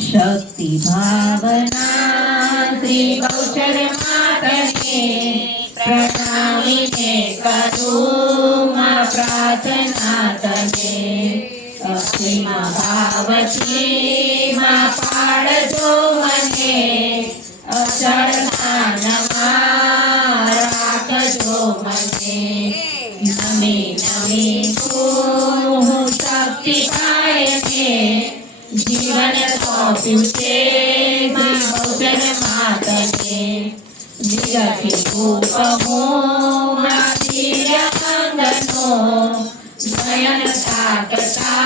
શક્તિ ભાવના શ્રી બહુચર માતને પ્રણામીને કરું માં પ્રાર્થના તને ભક્તિમાં ભાવથી માં પાડજો મને અચળ જ્ઞાનમાં રાખજો મને નમી નમી હું શક્તિ जीवन तो पिछे माउलन मात के जगति रूपमो माधीर अंगनो नयन ताकता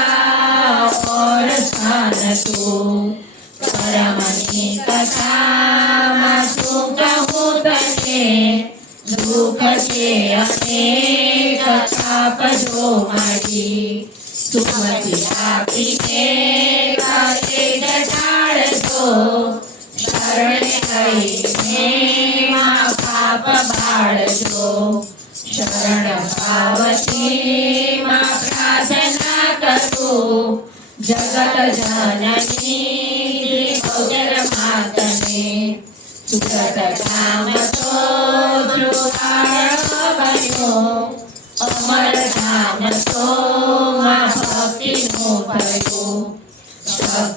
और स्थान तू परमणि कथा मधु कहू तने दुख से अनेक ताप जो मरी। सुमति आपी में शरण हरि पाप बाढ़ शरण पावती माँ जगत जननी भोजन मातने सुगत काम तो ध्रुवार बनो अमर धाम तो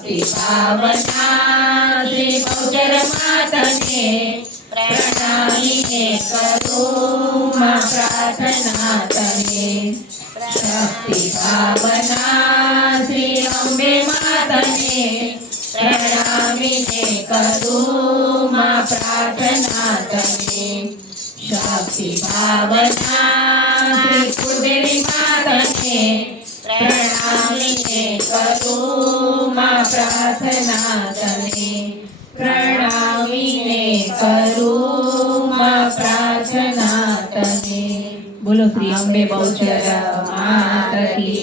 पावना बहुजन माता ने प्रणामी करो माँ प्रार्थना तने शक्ति पावना श्री अम्बे माता ने प्रणामी ने करो माँ प्रार्थना शक्ति पावना श्री कुंडली माता प्रणामिने करुमा प्रार्थना तने प्रणामिने करुमा प्रार्थना तने बोलो श्री अंबे बहुचरा माता की